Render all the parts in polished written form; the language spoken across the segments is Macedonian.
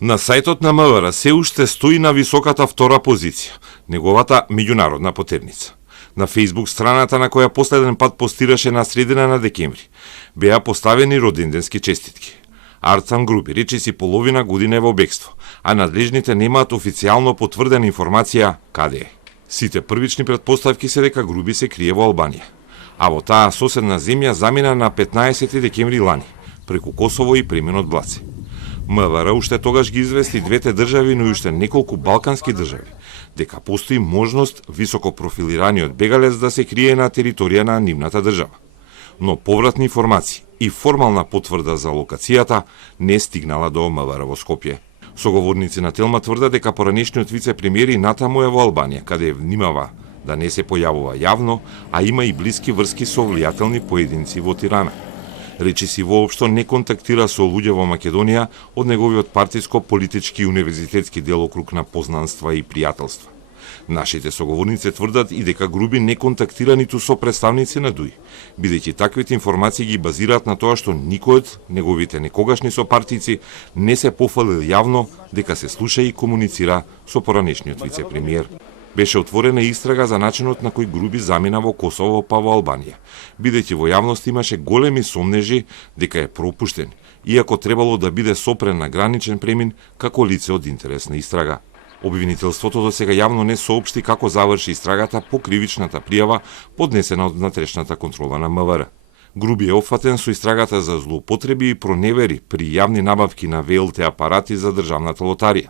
На сајтот на МВР се уште стои на високата втора позиција, неговата меѓународна потерница. На Facebook страната на која последен пат постираше на средина на декември, беа поставени роденденски честитки. Арцан Груби речиси половина година е во бегство, а надлежните немаат официјално потврдена информација каде е. Сите првични претпоставки се дека Груби се крие во Албанија, а во таа соседна земја замина на 15 декември лани, преку Косово и преминот Блаце. МВР уште тогаш ги извести двете држави, но и уште неколку балкански држави, дека постои можност високо профилираниот бегалец да се крие на територија на нивната држава. Но повратни информации и формална потврда за локацијата не стигнала до МВР во Скопје. Соговорници на Телма тврдат дека поранешниот вице-премиер и натаму е во Албанија, каде внимава да не се појавува јавно, а има и блиски врски со влијателни поединци во Тирана. Речиси воопшто не контактира со луѓе во Македонија од неговиот партиско-политички и универзитетски делокруг на познанства и пријателства. Нашите соговорници тврдат и дека Груби не контактира ниту со представници на ДУИ, бидејќи таквите информации ги базираат на тоа што никој од неговите некогашни сопартици не се пофалил јавно дека се слуша и комуницира со поранешниот вице-премиер. Беше отворена истрага за начинот на кој Груби замина во Косово па во Албанија, бидејќи во јавност имаше големи сомнежи дека е пропуштен, иако требало да биде сопрен на граничен премин како лице од интересна истрага. Обвинителството до сега јавно не соопшти како заврши истрагата по кривичната пријава поднесена од внатрешната контрола на МВР. Груби е опфатен со истрагата за злоупотреби и проневери при јавни набавки на ВЛТ апарати за државната лотарија.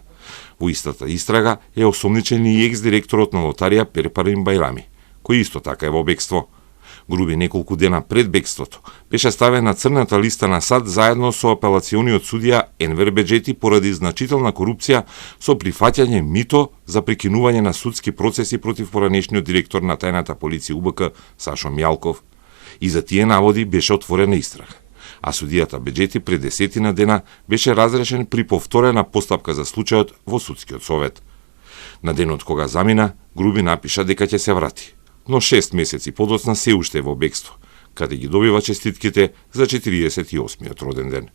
Во истата истрага е осомничен и екс-директорот на лотарија Перпарин Байрами, кој исто така е во бегство. Груби неколку дена пред бегството беше ставен на црната листа на САД заедно со апелациониот судија Енвер Беџети поради значителна корупција со прифаќање мито за прекинување на судски процеси против поранешниот директор на тајната полиција УБК Сашо Мјалков. И за тие наводи беше отворена истрага. А судијата Беџети пред 10 дена беше разрешен при повторена постапка за случајот во судскиот совет. На денот кога замина, Груби напиша дека ќе се врати, но 6 месеци подоцна се уште во бегство, каде ги добива честитките за 48-миот роден ден.